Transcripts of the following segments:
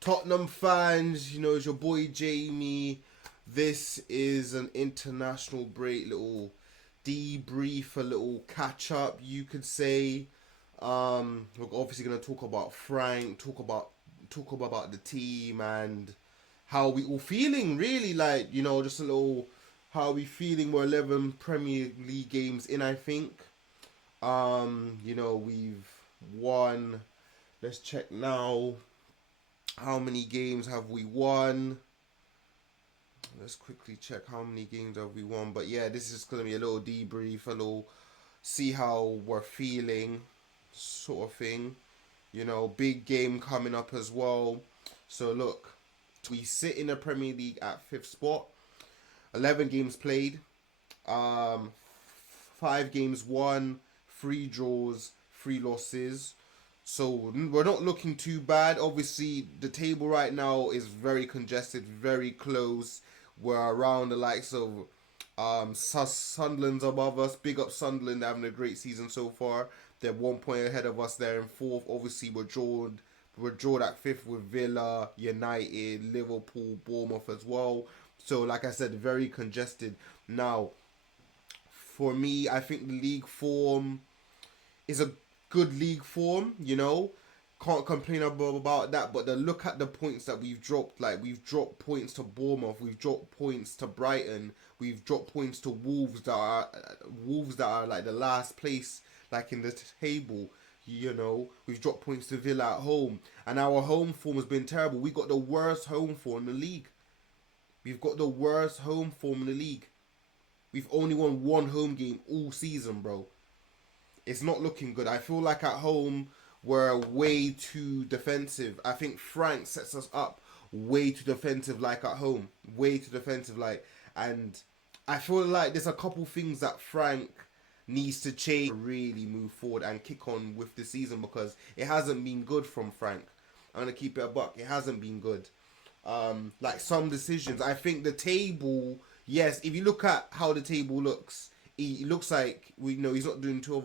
Tottenham fans, it's your boy Jamie. This is an international break, little debrief, a little catch up, you could say. We're obviously gonna talk about Frank, talk about the team and how we all feeling. Really, just a little how we feeling. We're 11 Premier League games in, I think. We've won. Let's check now. How many games have we won? Let's quickly check how many games have we won. But yeah, this is gonna be a little debrief, a little see how we're feeling, sort of thing. Big game coming up as well. So look, we sit in the Premier League at fifth spot. 11 games played. Um, 5 games won, 3 draws, 3 losses. So we're not looking too bad. Obviously, the table right now is very congested, very close. We're around the likes of Sunderland's above us. Big up Sunderland, having a great season so far. They're 1 point ahead of us. They're in fourth. Obviously, we're drawn at fifth with Villa, United, Liverpool, Bournemouth as well. So, like I said, very congested. Now, for me, I think the league form is a good league form. Can't complain about that. But the look at the points that we've dropped, like we've dropped points to Bournemouth, we've dropped points to Brighton, we've dropped points to Wolves that are like the last place, like in the table. We've dropped points to Villa at home, and our home form has been terrible. We got the worst home form in the league. We've got the worst home form in the league. We've only won one home game all season, bro. It's not looking good. I feel like at home we're way too defensive. I think Frank sets us up way too defensive, like at home, way too defensive, like. And I feel like there's a couple things that Frank needs to change, really move forward and kick on with the season because it hasn't been good from Frank. I'm gonna keep it a buck. It hasn't been good. Like some decisions, I think the table. Yes, if you look at how the table looks, it looks like we know he's not doing too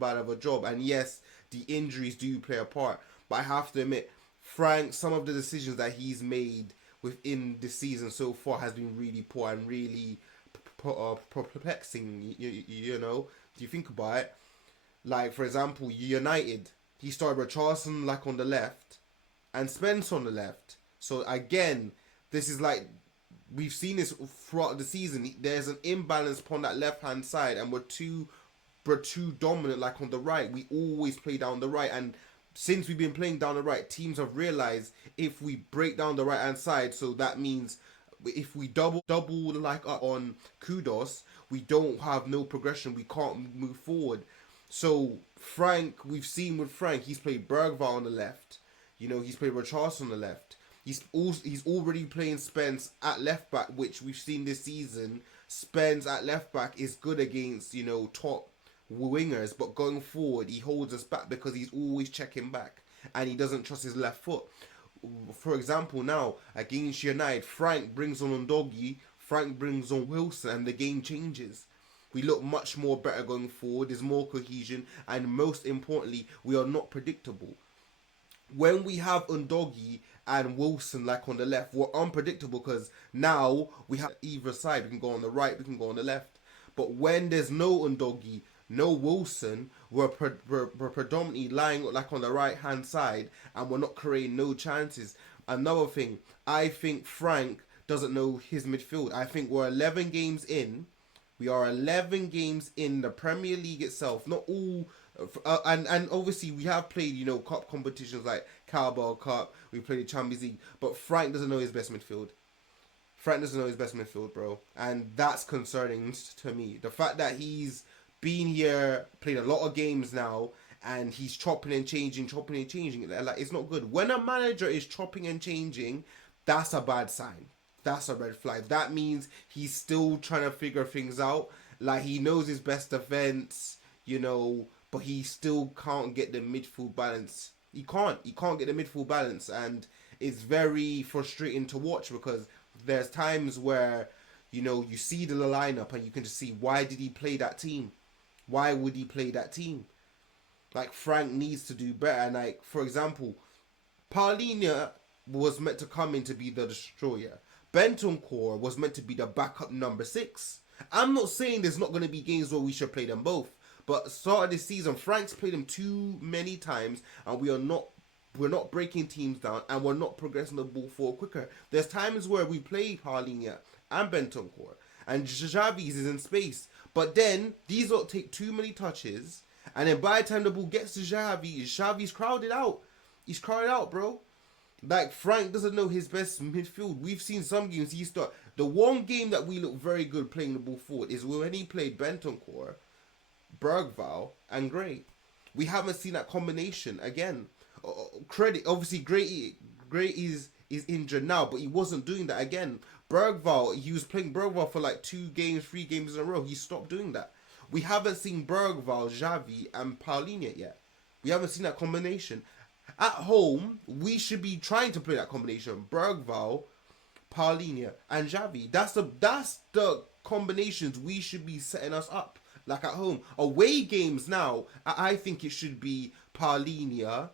bad of a job. And yes, the injuries do play a part. But I have to admit, Frank, some of the decisions that he's made within the season so far has been really poor and really perplexing. Do you think about it? Like for example, United, he started with Charleston like on the left and Spence on the left. So again, this is like we've seen this throughout the season. There's an imbalance upon that left hand side, and we're too dominant like on the right. We always play down the right, and since we've been playing down the right, teams have realized if we break down the right hand side, so that means if we double like up on Kudos, we don't have no progression. We can't move forward. So Frank, we've seen with Frank, he's played Bergvall on the left. He's played Richarlison on the left. He's already playing Spence at left back, which we've seen this season. Spence at left back is good against top wingers, but going forward he holds us back because he's always checking back and he doesn't trust his left foot. For example, now against United, Frank brings on Ondogi, Frank brings on Wilson, and the game changes. We look much more better going forward. There's more cohesion, and most importantly, we are not predictable. When we have Undogi and Wilson like on the left, we're unpredictable because now we have either side. We can go on the right, we can go on the left. But when there's no Undogi, no Wilson, we're predominantly lying like on the right hand side and we're not creating no chances. Another thing, I think Frank doesn't know his midfield. I think we're 11 games in. We are 11 games in the Premier League itself. Not all, and obviously we have played cup competitions like Carabao Cup. We played the Champions League, but Frank doesn't know his best midfield. Frank doesn't know his best midfield, bro, and that's concerning to me. The fact that he's been here, played a lot of games now, and he's chopping and changing. Like it's not good. When a manager is chopping and changing, that's a bad sign. That's a red flag. That means he's still trying to figure things out. Like he knows his best defense, but he still can't get the midfield balance. He can't. He can't get the midfield balance, and it's very frustrating to watch because there's times where you see the lineup and you can just see why did he play that team? Why would he play that team? Like Frank needs to do better. And like for example, Paulinho was meant to come in to be the destroyer. Bentancur was meant to be the backup number 6. I'm not saying there's not going to be games where we should play them both, but start of this season, Frank's played them too many times, and we're not breaking teams down, and we're not progressing the ball forward quicker. There's times where we play Harlinia and Bentancur, and Xavi is in space, but then these don't take too many touches, and then by the time the ball gets to Xavi's crowded out. He's crowded out, bro. Like, Frank doesn't know his best midfield. We've seen some games he start. The one game that we look very good playing the ball forward is when he played Bentancur, Bergval, and Gray. We haven't seen that combination again. Credit, obviously, Gray is injured now, but he wasn't doing that again. Bergval, he was playing Bergval for like 2 games, 3 games in a row. He stopped doing that. We haven't seen Bergval, Xavi, and Paulinho yet. We haven't seen that combination. At home, we should be trying to play that combination. Bergval, Paulinho, and Xavi. That's the combinations we should be setting us up. Like at home. Away games now, I think it should be Paulinho,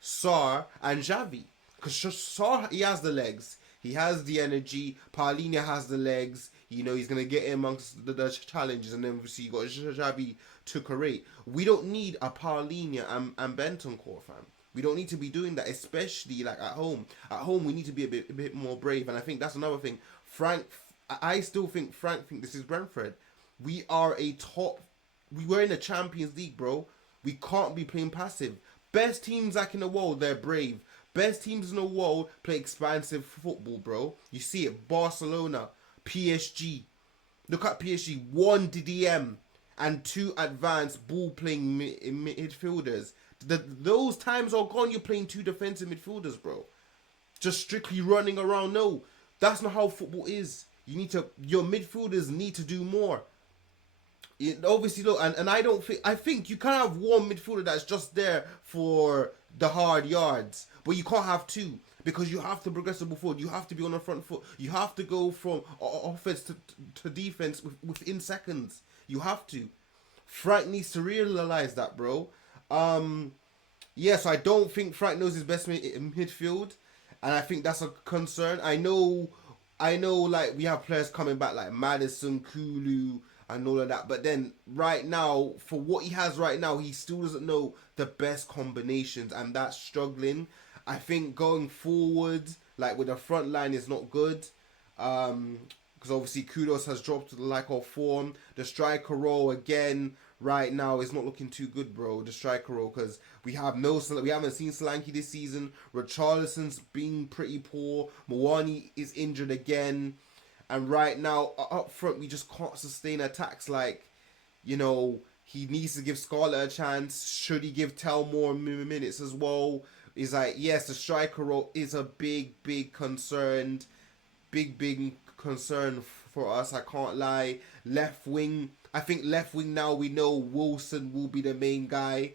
Sarr, and Xavi. Because Sarr, he has the legs. He has the energy. Paulinho has the legs. You know, he's going to get in amongst the challenges. And then obviously you got Xavi to create. We don't need a Paulinho and Bentancur, fam. We don't need to be doing that, especially like at home. At home, we need to be a bit more brave. And I think that's another thing. I still think Frank think this is Brentford. We were in the Champions League, bro. We can't be playing passive. Best teams like in the world, they're brave. Best teams in the world play expansive football, bro. You see it. Barcelona, PSG. Look at PSG. 1 DDM and 2 advanced ball-playing midfielders. Those times are gone. You're playing 2 defensive midfielders, bro. Just strictly running around. No, that's not how football is. Your midfielders need to do more. Obviously, look, and I think you can't have one midfielder that's just there for the hard yards, but you can't have 2 because you have to progress the ball forward. You have to be on the front foot. You have to go from offense to defense within seconds. You have to. Frank needs to realize that, bro. Yes, I don't think Frank knows his best midfield, and I think that's a concern. I know, like, we have players coming back like Madison, Kulu, and all of that, but then right now, for what he has right now, he still doesn't know the best combinations, and that's struggling. I think going forward, like with the front line, is not good. Because obviously Kudos has dropped to the lack of form. The striker role again right now is not looking too good, bro. The striker role, because we haven't seen Solanke this season. Richarlison's being pretty poor. Mawani is injured again, and right now up front we just can't sustain attacks. Like, you know, he needs to give Scarlett a chance. Should he give Tell more minutes as well? Is like, yes, the striker role is a big concern. Big concern for us. I can't lie. Left wing. I think left wing now we know Wilson will be the main guy.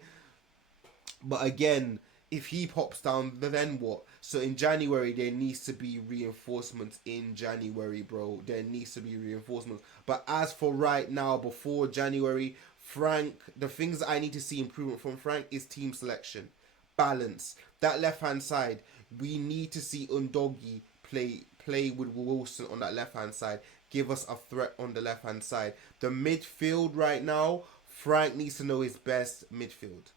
But again, if he pops down, then what? So in January, there needs to be reinforcements in January, bro. There needs to be reinforcements. But as for right now, before January, Frank, the things that I need to see improvement from Frank is team selection. Balance. That left-hand side, we need to see Undogi play with Wilson on that left-hand side. Give us a threat on the left-hand side. The midfield right now, Frank needs to know his best midfield.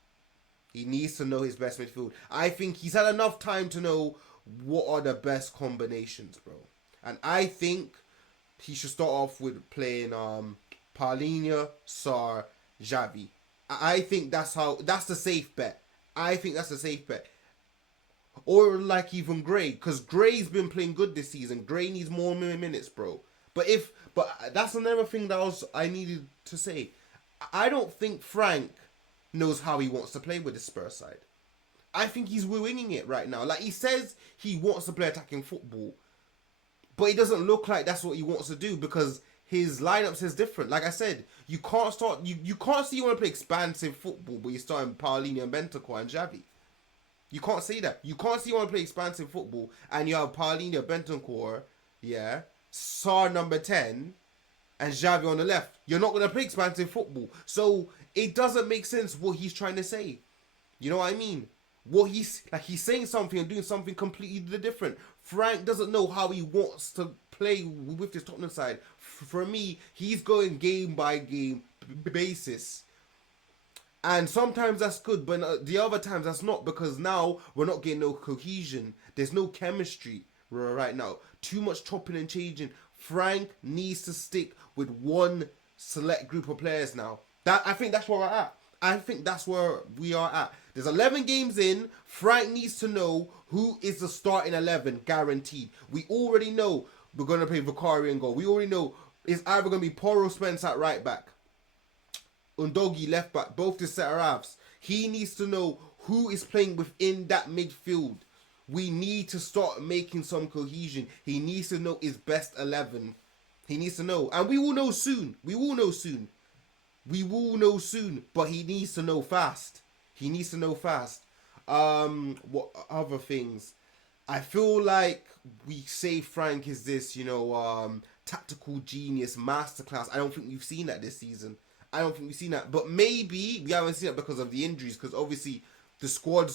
He needs to know his best midfield. I think he's had enough time to know what are the best combinations, bro. And I think he should start off with playing Paulinho, Sarr, Xavi. I think that's the safe bet. I think that's a safe bet. Or like even Gray, because Gray's been playing good this season. Gray needs more minutes, bro. But that's another thing that I needed to say. I don't think Frank knows how he wants to play with the Spurs side. I think he's winging it right now. Like, he says he wants to play attacking football, but it doesn't look like that's what he wants to do because his lineup says different. Like I said, you can't see you want to play expansive football, but you're starting Paulinho and Bentancur and Xavi. You can't say that. You can't see you want to play expansive football and you have Paulinho, Bentancur, yeah, Sarr number 10, and Xavi on the left. You're not going to play expansive football. So it doesn't make sense what he's trying to say. You know what I mean? What he's saying something and doing something completely different. Frank doesn't know how he wants to play with this Tottenham side. For me, he's going game by game basis. And sometimes that's good, but the other times that's not, because now we're not getting no cohesion. There's no chemistry right now. Too much chopping and changing. Frank needs to stick with one select group of players now. I think that's where we're at. I think that's where we are at. There's 11 games in. Frank needs to know who is the starting 11, guaranteed. We already know we're going to play Vicario in goal. We already know it's either going to be Porro Spence at right back, Undogi left back, both the centre halves. He needs to know who is playing within that midfield. We need to start making some cohesion. He needs to know his best 11. He needs to know. And we will know soon. We will know soon. We will know soon. But he needs to know fast. He needs to know fast. What other things? I feel like we say Frank is this, tactical genius masterclass. I don't think we've seen that this season. I don't think we've seen that. But maybe we haven't seen it because of the injuries. Because obviously the squad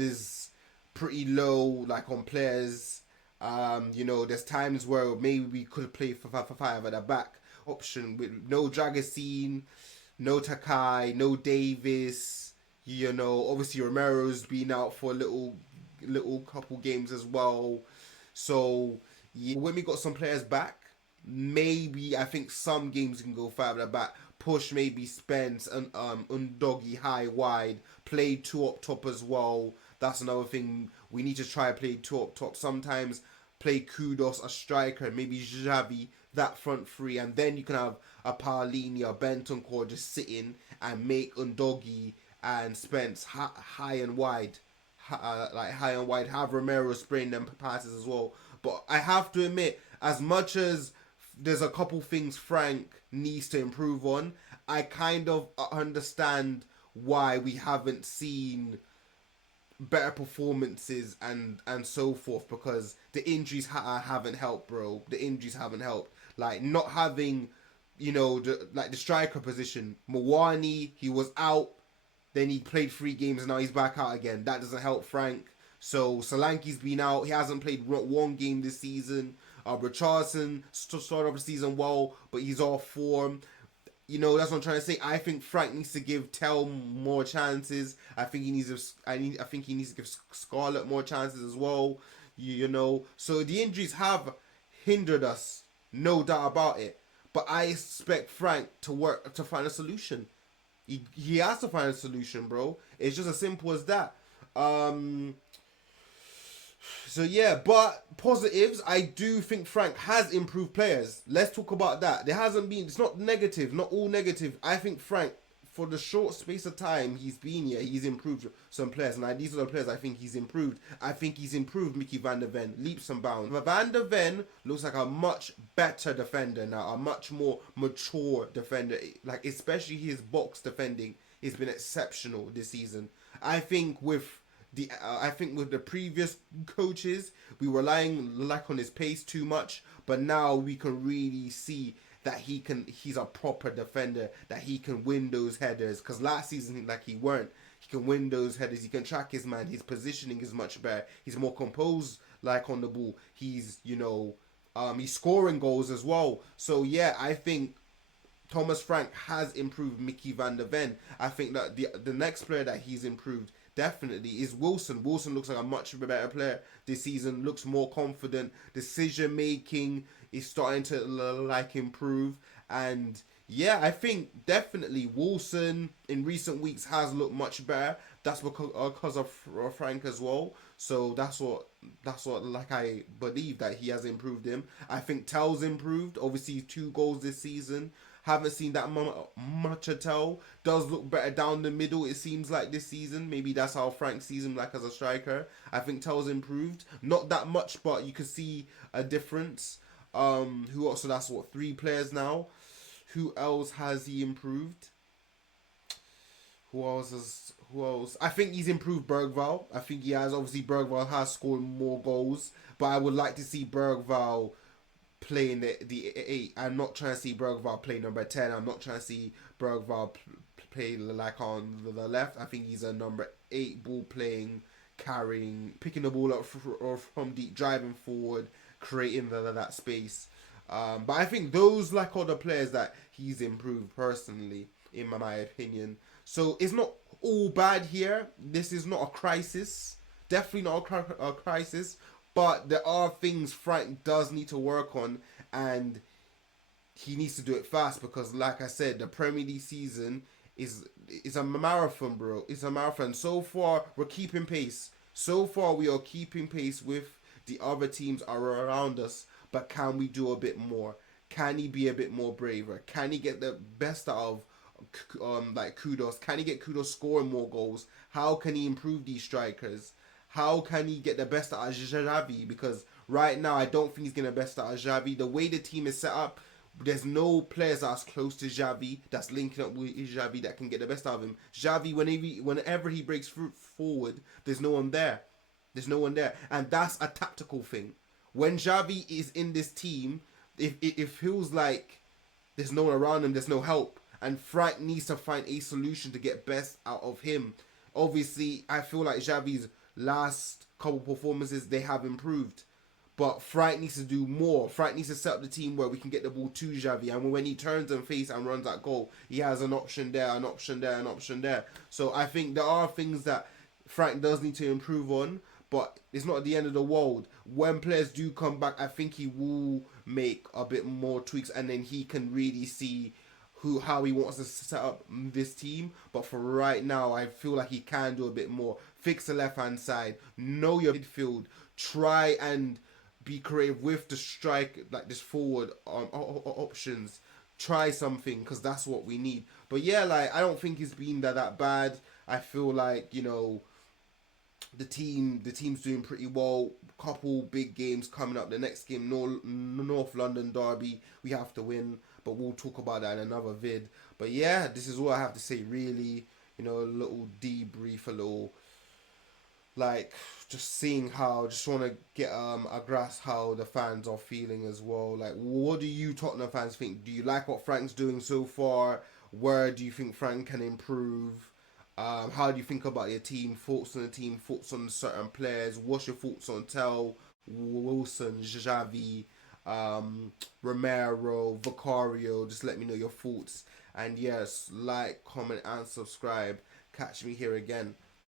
is pretty low, like on players. There's times where maybe we could play for five at the back option with no Dragasine, no Takai, no Davis. Obviously Romero's been out for a little couple games as well. So yeah, when we got some players back, maybe I think some games can go five at the back. Push maybe Spence and Undogi high wide. Play two up top as well. That's another thing. We need to try play two up top. Sometimes play Kudos a striker, maybe Xavi that front three, and then you can have a Paolini or Bentancur just sitting and make Undogi and Spence high and wide. High and wide. Have Romero spraying them passes as well. But I have to admit, as much as there's a couple things Frank needs to improve on, I kind of understand why we haven't seen better performances and so forth, because the injuries haven't helped, bro. The injuries haven't helped. Like not having, the striker position. Mawani, he was out, then he played 3 games and now he's back out again. That doesn't help Frank. So Solanke's been out. He hasn't played 1 game this season. Richarlison started off the season well, but he's off form. That's what I'm trying to say. I think Frank needs to give Tell more chances. I think he needs to give Scarlett more chances as well. So the injuries have hindered us, no doubt about it. But I expect Frank to find a solution. He has to find a solution, bro. It's just as simple as that. So yeah, but positives, I do think Frank has improved players. Let's talk about that. It's not negative, not all negative. I think Frank, for the short space of time he's been here, he's improved some players. And these are the players I think he's improved. I think he's improved Mickey van der Ven, leaps and bounds. Van der Ven looks like a much better defender now, a much more mature defender. Like, especially his box defending has been exceptional this season. I think with the previous coaches, we were relying on his pace too much, but now we can really see that he's a proper defender, that he can win those headers. Because last season, he can win those headers. He can track his man. His positioning is much better. He's more composed, on the ball. He's he's scoring goals as well. So yeah, I think Thomas Frank has improved Mickey van der Ven. I think that the next player that he's improved definitely is Wilson. Wilson looks like a much better player this season, looks more confident. Decision making is starting to improve. And yeah, I think definitely Wilson in recent weeks has looked much better. That's because of Frank as well. So that's what I believe that he has improved him. I think Tell's improved. Obviously 2 goals this season. Haven't seen that much of Tell. Does look better down the middle, it seems like, this season. Maybe that's how Frank sees him as a striker. I think Tell's improved. Not that much, but you can see a difference. Who else? So that's 3 players now. Who else has he improved? Who else? I think he's improved Bergvall. I think he has. Obviously, Bergvall has scored more goals, but I would like to see Bergvall playing the 8. I'm not trying to see Bergvall play number 10. I'm not trying to see Bergvall play like on the left. I think he's a number 8 ball playing, carrying, picking the ball up or from deep, driving forward, creating that space. But I think those like are the players that he's improved personally, in my opinion. So it's not all bad here. This is not a crisis. Definitely not a crisis. But there are things Frank does need to work on, and he needs to do it fast because, like I said, the Premier League season is a marathon, bro. It's a marathon. So far, we're keeping pace. So far, we are keeping pace with the other teams are around us. But can we do a bit more? Can he be a bit more braver? Can he get the best out of like Kudos? Can he get Kudos scoring more goals? How can he improve these strikers? How can he get the best out of Xavi? Because right now, I don't think he's getting the best out of Xavi. The way the team is set up, there's no players that's close to Xavi, that's linking up with Xavi, that can get the best out of him. Xavi, whenever he breaks forward, there's no one there. There's no one there. And that's a tactical thing. When Xavi is in this team, it feels like there's no one around him, there's no help. And Frank needs to find a solution to get best out of him. Obviously, I feel like Xavi's last couple performances, they have improved. But Frank needs to do more. Frank needs to set up the team where we can get the ball to Xavi. And when he turns and face and runs that goal, he has an option there, an option there, an option there. So I think there are things that Frank does need to improve on. But it's not the end of the world. When players do come back, I think he will make a bit more tweaks. And then he can really see how he wants to set up this team. But for right now, I feel like he can do a bit more. Fix the left-hand side. Know your midfield. Try and be creative with the strike, like this forward options. Try something because that's what we need. But yeah, like I don't think it's been that bad. I feel like the team's doing pretty well. Couple big games coming up. The next game, North London derby, we have to win. But we'll talk about that in another vid. But yeah, this is all I have to say. Really, a little debrief, a little like just seeing how, just want to get a grasp how the fans are feeling as well. Like, what do you Tottenham fans think? Do you like what Frank's doing so far? Where do you think Frank can improve? How do you think about your team? Thoughts on the team? Thoughts on certain players? What's your thoughts on Tell, Wilson, Xavi, Romero, Vicario? Just let me know your thoughts. And yes, like, comment, and subscribe. Catch me here again.